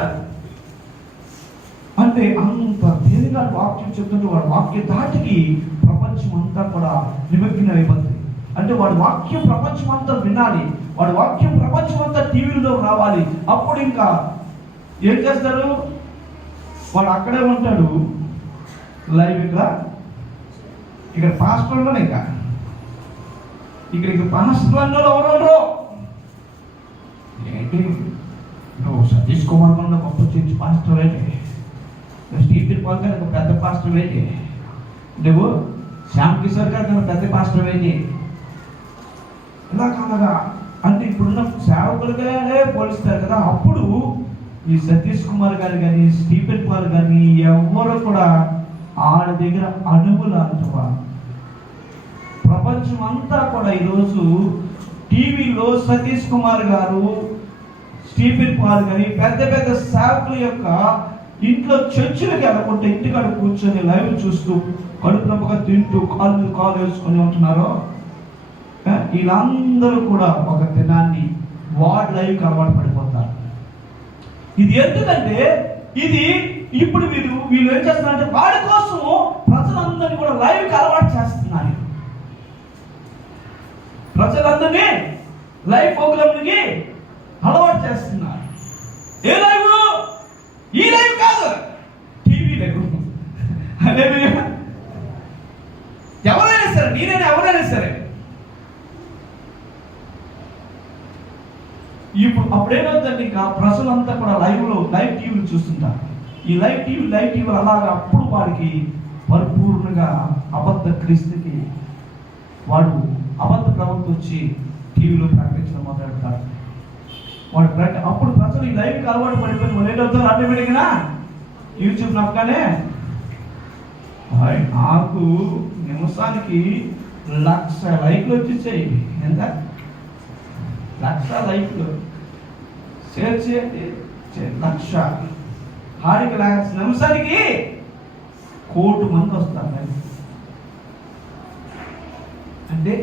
అంటే అంత తేలిగా వాక్యం చెప్తుంటే వాడు వాక్య దాటికి ప్రపంచం అంతా కూడా నిమగ్నమైపోతుంది. అంటే వాడి వాక్యం ప్రపంచం అంతా వినాలి. వాడి వాక్యం ప్రపంచం అంతా టీవీలో రావాలి. అప్పుడు ఇంకా ఏం చేస్తారు? వాడు అక్కడే ఉంటాడు లైవ్. ఇక్కడ పాస్టర్లోనే ఇంకా ఇక్కడికి పాస్టర్లు ఎవరు ఏంటి? నువ్వు సతీష్ కుమార్ గొప్ప చర్చి పాస్టర్ ఏంటి? స్టీఫెన్ పాల్ గారు పెద్ద పాస్టర్ ఏంటి? నువ్వు శ్యామ్ కిషోర్ గారు నన్ను పెద్ద పాస్టర్ అయింది ఇలా కాలగా అంటే ఇప్పుడున్న సేవకులుగానే పోలిస్తారు కదా. అప్పుడు ఈ సతీష్ కుమార్ గారు కానీ స్టీఫెన్ పాల్ కానీ ఎవరు కూడా ఆడ దగ్గర అణువులు అంటవా. ప్రపంచం అంతా కూడా ఈరోజు టీవీలో సతీష్ కుమార్ గారు స్టీఫెన్ పాల్ కానీ పెద్ద పెద్ద సేవకుల యొక్క ఇంట్లో చర్చిలకు వెళ్ళకుండా ఇంటికాడ కూర్చొని లైవ్ చూస్తూ కడుపు నమ్మగా తింటూ కాలు వేసుకొని ఉంటున్నారో వీళ్ళందరూ కూడా ఒక దినాన్ని వార్డ్ లైవ్కి అలవాటు పడిపోతారు. ఇది ఎందుకంటే ఇది ఇప్పుడు వీళ్ళు ఏం చేస్తున్నారంటే వాడి కోసం ప్రజలందరినీ కూడా లైవ్కి అలవాటు చేస్తున్నారు. ప్రజలందరినీ లైవ్ ప్రోగ్రామ్కి అలవాటు చేస్తున్నారు. ఏ లైవ్? ఈ లైవ్ కాదు, టీవీ లైవ్. ఎవరైనా సరే, నేనైనా ఎవరైనా సరే. ఇప్పుడు అప్పుడేమవుతుంది, ఇంకా ప్రజలంతా కూడా లైవ్ టీవీలు చూస్తుంటారు. ఈ లైవ్ టీవీ అలాగా అప్పుడు వాడికి పరిపూర్ణంగా అబద్ధ క్రీస్తుకి వాడు అబద్ధ ప్రవక్త వచ్చి టీవీలో ప్రకటించడం మొదలెడతాడు. వాడు అప్పుడు ప్రజలు ఈ లైవ్కి అలవాటు పడిపోయి వాళ్ళు ఏంటవుతారు, ఆటోమేటిక్గా యూట్యూబ్ నొక్కగానే నాకు నిమిషానికి 1,00,000 లైక్లు వచ్చేసాయి. ఎంత? 1,00,000 లైక్లు షేర్ చేయండి. 1,00,000 హాడికి నిమిషానికి 1,00,00,000 మంది వస్తారు. అంటే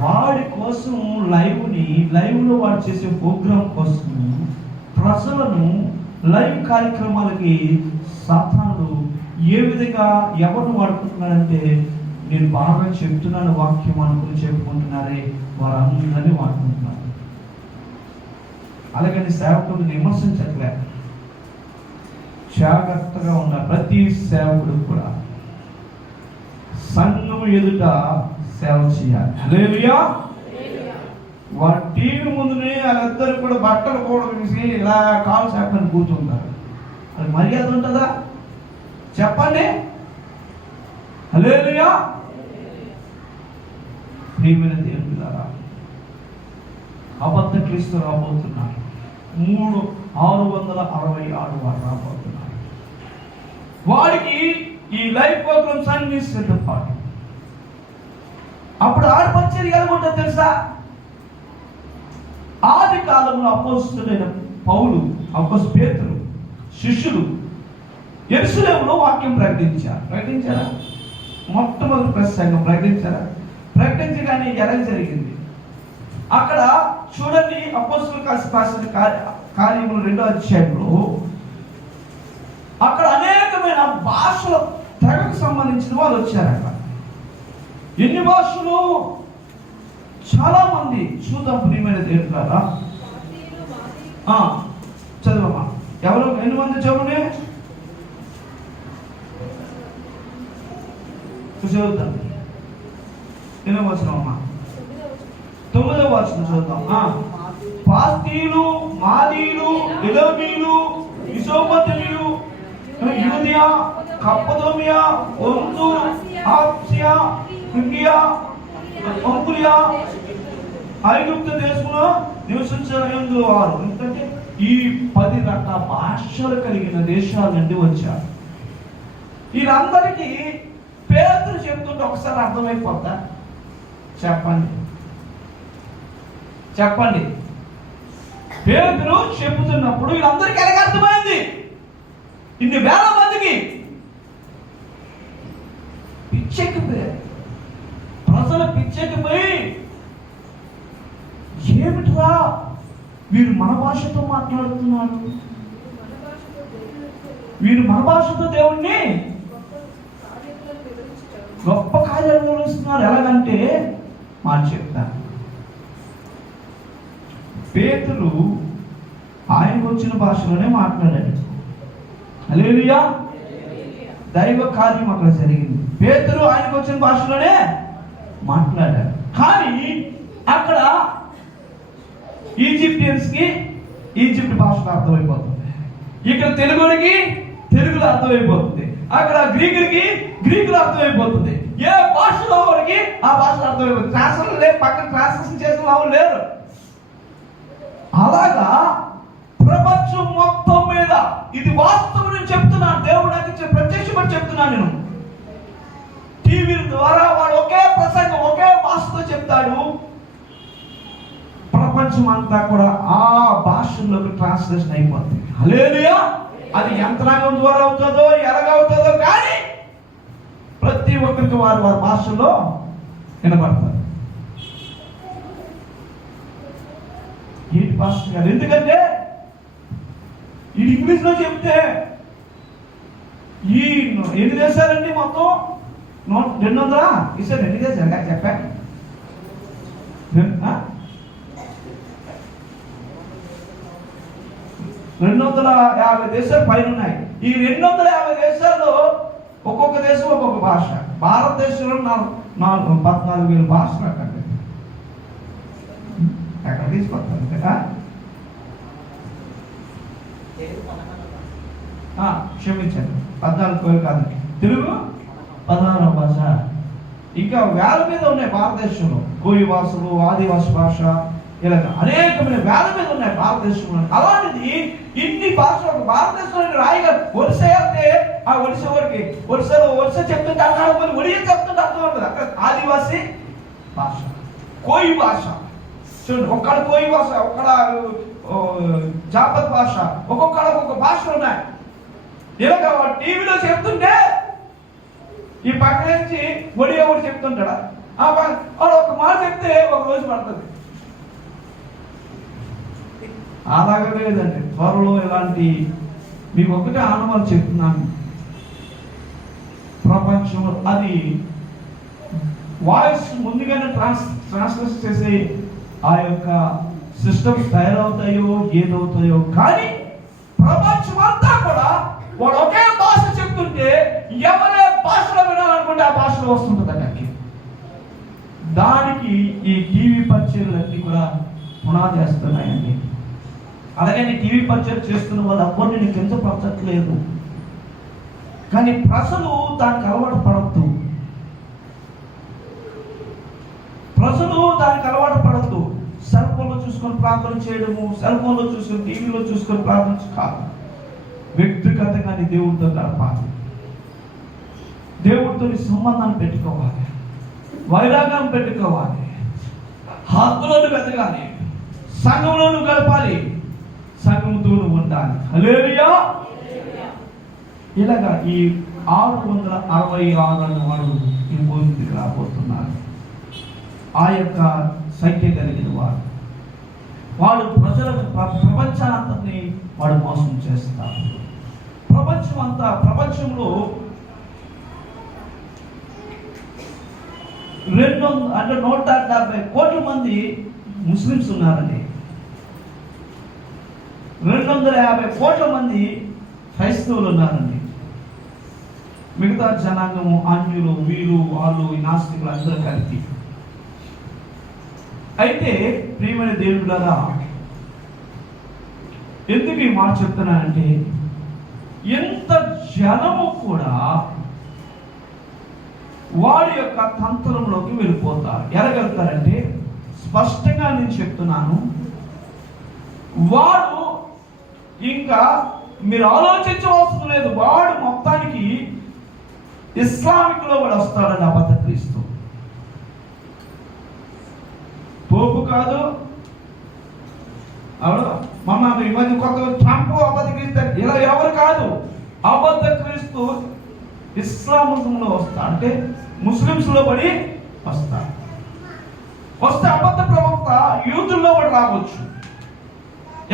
వాడి కోసం లైవ్లో వాడు చేసే ప్రోగ్రాం కోసం ప్రజలను లైవ్ కార్యక్రమాలకి సాతానుడు ఏ విధంగా ఎవరిని వాడుకుంటున్నాడంటే, నేను బాగా చెప్తున్నాను వాక్యం అనుకుని చెప్పుకుంటున్నారే వారందరినీ వాడుకుంటున్నారు. అలాగని సేవకుడిని విమర్శించట్లే, జాగ్రత్తగా ఉన్న ప్రతి సేవకుడు కూడా సంఘం ఎదుట సేవ చేయాలి. హల్లెలూయా. వాడు టీవీ ముందునే వాళ్ళిద్దరు కూడా బట్టలు కూడా వేసి ఇలా కాలు చేపని కూర్చుంటారు. అది మర్యాద ఉంటుందా చెప్పండి? హల్లెలూయా. ప్రియమైన దేవుని ద్వారా అబద్ధ క్రీస్తు రాబోతున్నారు. 666 వారు రాబోతున్నారు. వాడికి ఈ లైఫ్ ప్రోగ్రామ్స్ అన్ని సిద్ధపాటు. అప్పుడు ఆడపరిచర్య ఎలాగుంటుందో తెలుసా? ఆది కాలంలో అపోస్తలుడైన పౌలు, పేతురు శిష్యులు యెరూషలేములో వాక్యం ప్రకటించారా? మొట్టమొదటి ప్రసంగం ప్రకటించగానే ఎలా జరిగింది? అక్కడ చూడండి, అపోస్తలులు రాసిన కార్యములు 2వ అధ్యాయంలో అక్కడ అనేకమైన భాషల తెగకు సంబంధించిన వాళ్ళు వచ్చారు. అక్కడ ఎన్ని భాషలు? చాలా మంది. చూద్దాం ప్రియమైన దేవులారా, చదవమ్మా. ఎవరు ఎన్ని మంది చదువునే చదువుతాం. ఎన్నో వచనం అమ్మా? 9వ వచనం చదువుతాం. పాస్తీలు, మాదీలు, ఎలోమీలు, ఇసోపతీయులు, యూదియా, కప్పదోమియా, ఒందు, ఆసియా, ఇండియా, పంపులియా, ఐగుప్తు దేశంలో నివసించే వారు. ఎందుకంటే ఈ 10 రకాల భాషలు కలిగిన దేశాల నుండి వచ్చారు. వీళ్ళందరికీ పేతురు చెప్తుంటే ఒకసారి అర్థమైపోతా? చెప్పండి. పేతురు చెబుతున్నప్పుడు వీళ్ళందరికీ ఎలాగ అర్థమైంది? ఇన్ని వేల మందికి పిచ్చెక్కిపోయారు. ప్రజలు పిచ్చెక్కిపోయి, ఏమిట్రా వీరు మన భాషతో మాట్లాడుతున్నారు, వీరు మన భాషతో దేవుణ్ణి గొప్ప కార్యాలు నిర్వహిస్తున్నారు. ఎలాగంటే మాట చెప్తాను. పేతురు ఆయనకు వచ్చిన భాషలోనే మాట్లాడాడు. హల్లెలూయా. దైవ కార్యం అక్కడ జరిగింది. పేతురు ఆయనకు వచ్చిన భాషలోనే మాట్లాడారు. కానీ అక్కడ ఈజిప్టియన్స్కి ఈజిప్ట్ భాషలో అర్థమైపోతుంది, ఇక్కడ తెలుగుడికి తెలుగులో అర్థమైపోతుంది, అక్కడ గ్రీకుడికి గ్రీకులో అర్థమైపోతుంది, ఏ భాషలో వాడికి ఆ భాషలో అర్థమైపోతుంది. ట్రాన్స్లేషన్ లేదు, పక్కన ట్రాన్స్లేషన్ చేసిన వాళ్ళు లేరు. అలాగా ప్రపంచం మొత్తం మీద ఇది వాస్తవం నేను చెప్తున్నాను, దేవుడు నాకు ఇచ్చే ప్రత్యక్షమని చెప్తున్నాను. నేను టీవీ ద్వారా వాడు ఒకే ప్రసంగం ఒకే భాషతో చెప్తాడు, ప్రపంచం అంతా కూడా ఆ భాషల్లోకి ట్రాన్స్లేషన్ అయిపోతుంది. హల్లెలూయా. అది యంత్రాంగం ద్వారా అవుతుందో ఎలాగవుతుందో కానీ ప్రతి ఒక్కరికి వారు వారి భాషల్లో వినబడతారు. ఏంటి పాస్టర్ గారు, ఎందుకంటే ఇది ఇంగ్లీష్ లో చెప్తే ఈ ఎన్ని దేశాలండి మొత్తం 200 ఇసారు ఎన్ని దేశాలు చెప్పా 250 దేశాలు పైన ఉన్నాయి. ఈ 250 దేశాల్లో ఒక్కొక్క దేశం ఒక్కొక్క భాష. భారతదేశంలో 14,000 భాషలు అక్కడ తీసుకొస్తాను కదా. క్షమించండి, 14,000 కాదు, తెలుగు 16వ భాష. ఇంకా వేల మీద ఉన్నాయి భారతదేశంలో. కోయి భాషలు, ఆదివాసి భాష, ఇలాగ అనేకమైన వేల మీద ఉన్నాయి భారతదేశంలో. అలాంటిది ఇన్ని భాషలు భారతదేశంలో రాయిగా ఒరిస్స వెళ్తే ఆ ఒరిస్స వరకు ఒరిస్స చెప్తుంటే అక్కడ ఒడియా చెప్తుంటే అర్థం ఉంటుంది. అక్కడ ఆదివాసి భాష, కోయి భాష చూడండి, ఒక్కడ కోయి భాష, ఒక్కడ జాపత్ భాష, ఒక్కొక్క భాషలు ఉన్నాయి. ఇలాగ టీవీలో చెప్తుంటే ఈ పక్క నుంచి ఒడియా కూడా చెప్తుంటాడా, వాడు ఒక మాట చెప్తే ఒక రోజు పడుతుంది. అలాగే లేదండి, త్వరలో ఇలాంటి మీకు ఒకటే ఆనవాళ్ళు చెప్తున్నాను. ప్రపంచం అది వాయిస్ ముందుగానే ట్రాన్స్లేట్ చేసే ఆ యొక్క సిస్టమ్స్ తయారవుతాయో ఏదవుతాయో కానీ ప్రపంచం అంతా కూడా వాడు ఒకే భాష చెప్తుంటే ఎవరే భాషలో వినాలనుకుంటే ఆ భాషలో వస్తుంటుంది అక్కడికి. దానికి ఈ టీవీ పరిచయాలన్నీ కూడా పునాది వేస్తున్నాయండి. అలాగే టీవీ పరిచయం చేస్తున్న వాళ్ళు అప్పుడు నేను కించపరచట్లేదు, కానీ ప్రజలు దానికి అలవాటు పడద్దు. సెల్ ఫోన్లో చూసుకొని ప్రార్థన చేయడము, సెల్ ఫోన్లో చూసుకొని టీవీలో చూసుకొని ప్రార్థన కాదు. వ్యక్తిగతంగా దేవుడితో గడపాలి, దేవుడితో సంబంధాన్ని పెట్టుకోవాలి, వైరాగ్యం పెట్టుకోవాలి, హక్కులను వెతకాలి, సంఘంలోను గడపాలి, సంఘంతో ఉండాలి. హల్లెలూయా. ఇలాగా ఈ 666 వాడు ఈ భూమికి రాబోతున్నారు. ఆ యొక్క సంఖ్య కలిగిన వాడు ప్రజలకు ప్రపంచాన్ని వాడు మోసం చేస్తారు. ప్రపంచంలో 170 కోట్ల మంది ముస్లిమ్స్ ఉన్నారండి. 250 కోట్ల మంది క్రైస్తవులు ఉన్నారండి. మిగతా జనాంగము అన్యులు, వీరు, వాళ్ళు, ఈ నాస్తికులు అందరూ కలిపి. అయితే ప్రియమైన దేవుడారా, ఎందుకు ఈ మాట చెప్తున్నానంటే ఎంత జనము కూడా వాడి యొక్క తంత్రంలోకి వెళ్ళిపోతారు. ఎలాగెళ్తారంటే స్పష్టంగా నేను చెప్తున్నాను, వాడు ఇంకా మీరు ఆలోచించవలసిన లేదు, వాడు మొత్తానికి ఇస్లామిక్ లో వాడు వస్తాడని అబద్ధ క్రీస్తు. పోపు కాదు, మన ఈ మధ్య కొత్త ట్రంప్ అబద్ధ క్రీస్తు, ఇలా ఎవరు కాదు, అబద్ధ క్రీస్తు ఇస్లాంలో వస్తా అంటే ముస్లిమ్స్ లో పడి వస్తే అబద్ధ ప్రవక్త యూదుల్లో కూడా రావచ్చు,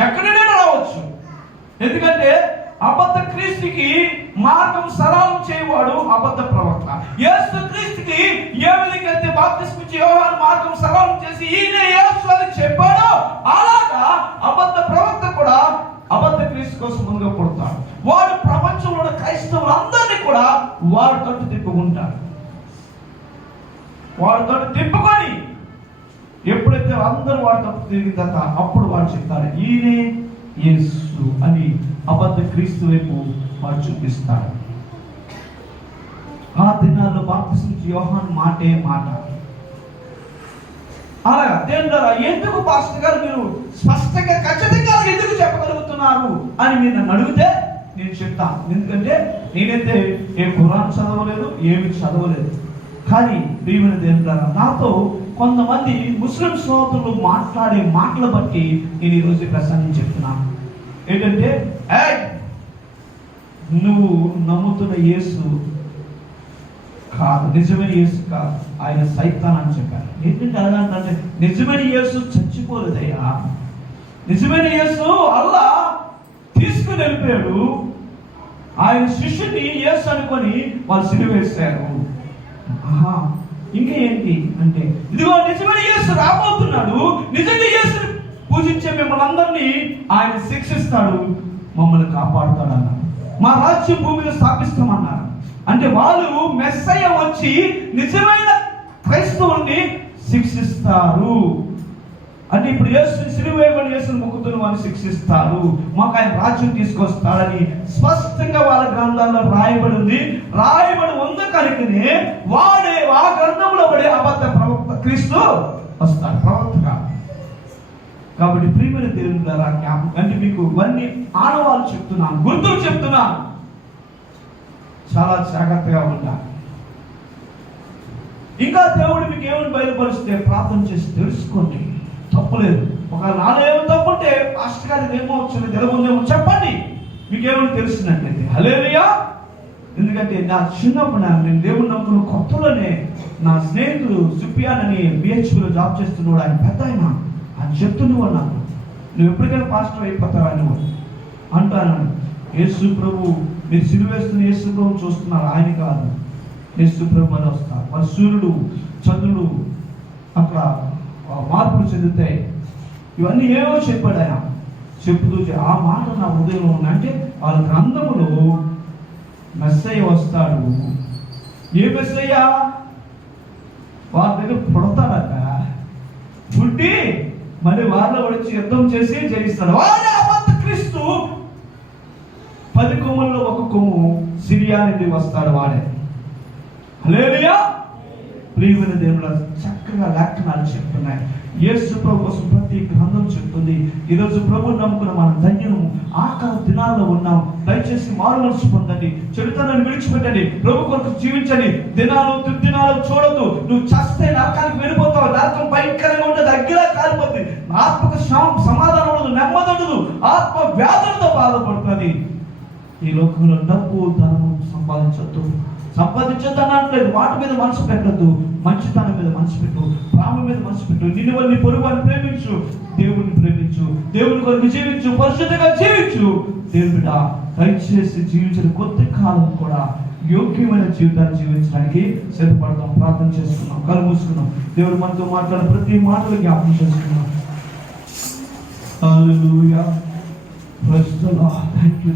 ఎక్కడైనా రావచ్చు. ఎందుకంటే అబద్ధ క్రీస్తుకి మార్గం సరళం చేయవాడు అబద్ధ ప్రవక్త. యేసు క్రీస్తుకి ఏ విధంగా అయితే బాప్తిస్మం ఇచ్చి యోహాను మార్గం సరళం చేసి ఈయన యేసు అని చెప్పాడో అలాగా అబద్ధ ప్రవక్త కూడా అబద్ధ క్రీస్తు కోసం ముందుగా పుడతాడు. వాడు ప్రపంచంలో క్రైస్తవులందరినీ కూడా వాడు తట్టు తిప్పుకుంటాడు. వాడు తట్టు తిప్పుకొని ఎప్పుడైతే అందరూ వాడు తప్పు తిరిగిన తర్వాత అప్పుడు వాడు చెప్తారు ఈయనే యేసు అని అబద్ధ క్రీస్తు వైపు వాడు చూపిస్తాడు. ఆ దినాల్లో బాప్తిసం యోహాను మాటే మాట. అలాగా దేవుని ద్వారా ఎందుకు పాస్టర్ గారు మీరు స్పష్టంగా ఖచ్చితంగా ఎందుకు చెప్పగలుగుతున్నారు అని మీరు నన్ను అడిగితే నేను చెప్తాను. ఎందుకంటే నేనైతే ఏ ఖురాన్ చదవలేదు, ఏమి చదవలేదు. కానీ ప్రియమైన దేవుని ద్వారా నాతో కొంతమంది ముస్లిం సోదరులు మాట్లాడే మాటలు బట్టి నేను ఈరోజు ప్రసంగం చెప్తున్నాను. ఏంటంటే నువ్వు నమ్ముతున్న యేసు కాదు, నిజమైన యేసు కాదు, ఆయన సైతాన్ అని చెప్పారు. ఏంటంటే అలాంటే నిజమైన యేసు చచ్చిపోలేదయ్యా, నిజమైన యేసు అల్లా తీసుకుని వెళ్ళిపోయాడు. ఆయన శిష్యుని యేసు అనుకొని వాళ్ళు సిలువ వేశారు. ఇంకా ఏంటి అంటే ఇదిగో నిజమైన యేసు రాబోతున్నాడు, నిజంగా యేసుని పూజించే మిమ్మల్ని అందరినీ ఆయన శిక్షిస్తాడు, మమ్మల్ని కాపాడుతాడు అన్నారు. మా రాజ్యం భూమిలో స్థాపిస్తామన్నారు. అంటే వాళ్ళు మెస్సయ్య వచ్చి నిజమైన క్రైస్తవుల్ని శిక్షిస్తారు. అంటే ఇప్పుడు యేసుని సిలువ వేయబడి యేసుని మొక్కుతున్న వారిని శిక్షిస్తారు, మాకు ఆయన రాజ్యం తీసుకొస్తాడని స్పష్టంగా వాళ్ళ గ్రంథాల్లో రాయబడి ఉంది. రాయబడి ఉంది కనుకనే వాడే ఆ గ్రంథంలో పడే అబద్ధ ప్రవక్త క్రీస్తు వస్తాడు, ప్రవక్తగా. కాబట్టి ప్రియమైన దేవుని ద్వారా జ్ఞాపకం అంటే మీకు ఇవన్నీ ఆనవాళ్ళు చెప్తున్నాను, గుర్తులు చెప్తున్నాను. చాలా జాగ్రత్తగా ఉండాలి. ఇంకా దేవుడు మీకు ఏమని బయలుపరిస్తే ప్రార్థన చేసి తెలుసుకోండి, తప్పులేదు. ఒకవేళ నాలో ఏమో తప్పు ఉంటే పాస్టర్ గారి ఏమో వచ్చింది తెలవుందేమో చెప్పండి, మీకేమో తెలిసినట్లయితే. హల్లెలూయా. ఎందుకంటే నా చిన్నప్పుడు నేను దేవుని నమ్ముకున్న కొత్తలోనే నా స్నేహితుడు సుపియాన్ అని బిహెచ్పిలో జాబ్ చేస్తున్నాడు. ఆయన పెద్ద ఆయన చెప్తున్నావు నాకు, నువ్వు ఎప్పటికైనా పాస్టర్ అయిపోతారా నువ్వు అంటాను. యేసు ప్రభు మీరు సిలువ వేస్తున్న యేసు ప్రభు చూస్తున్నారు, ఆయన కాదు, యేసు ప్రభు అని వస్తారు. వాళ్ళ సూర్యుడు చంద్రుడు అక్కడ మార్పులు చెందుతాయి. ఇవన్నీ ఏవో చెప్పాడు ఆయన. చెప్పుతూ ఆ మాట నా హృదయంలో ఉంది. అంటే వాళ్ళ గ్రంథములో మెస్సయ్య వస్తాడు. ఏ మెస్సయ్య? వాళ్ళ దగ్గర పుడతాడట, పుట్టి మళ్ళీ వారిలో వచ్చి యుద్ధం చేసి జయిస్తాడు. వాడే అబద్ధ క్రీస్తు. 10 కొమ్ముల్లో 1 కొమ్ము సిరియా నుండి వస్తాడు వాడే. హల్లెలూయా. ప్రియమైన దేవుడు చక్కగా లేఖనాలు చెప్తున్నాయి. యేసు ప్రభు కోసం ప్రతి గ్రంథం చెప్తుంది. ఈరోజు ప్రభుని నమ్ముకున్న మనం ధన్యము. ఆఖరి దినాల్లో ఉన్నాం. దయచేసి మారు మనసు పొందండి, చెడుతనాన్ని విడిచిపెట్టండి, ప్రభు కొరకు జీవించండి. దినాలు దుర్దినాలు చూడద్దు. నువ్వు చస్తే నరకానికి వెళ్ళిపోతావు. నరకం భయంకరంగా ఉంటుంది, అగ్గిలా కాలిపోతుంది. ఆత్మకు సమాధానం ఉండదు, నెమ్మది ఉండదు, ఆత్మ వ్యాధులతో బాధపడుతుంది. ఈ లోకంలో డబ్బు ధనము సంపాదించొద్దు అనట్లేదు. వాటి మీద మనసు పెట్టద్దు, మంచితనం మీద మనసు పెట్టు, ప్రేమ మీద మనసు పెట్టు. నిన్ను నీ పొరుగుని ప్రేమించు, దేవుడిని ప్రేమించు, దేవుని కొరకు జీవించు, పరిశుద్ధంగా జీవించు. దేవుడ దయచేసి జీవించిన కొద్ది కాలం కూడా యోగ్యమైన జీవితాన్ని జీవించడానికి సిద్ధపడతాం. ప్రార్థన చేసుకున్నాం, కళ్ళు మూసుకున్నాం. దేవుడు మనతో మాట్లాడే ప్రతి మాటలు జ్ఞాపకం చేసుకున్నాం. Hallelujah. Praise the Lord. Thank you.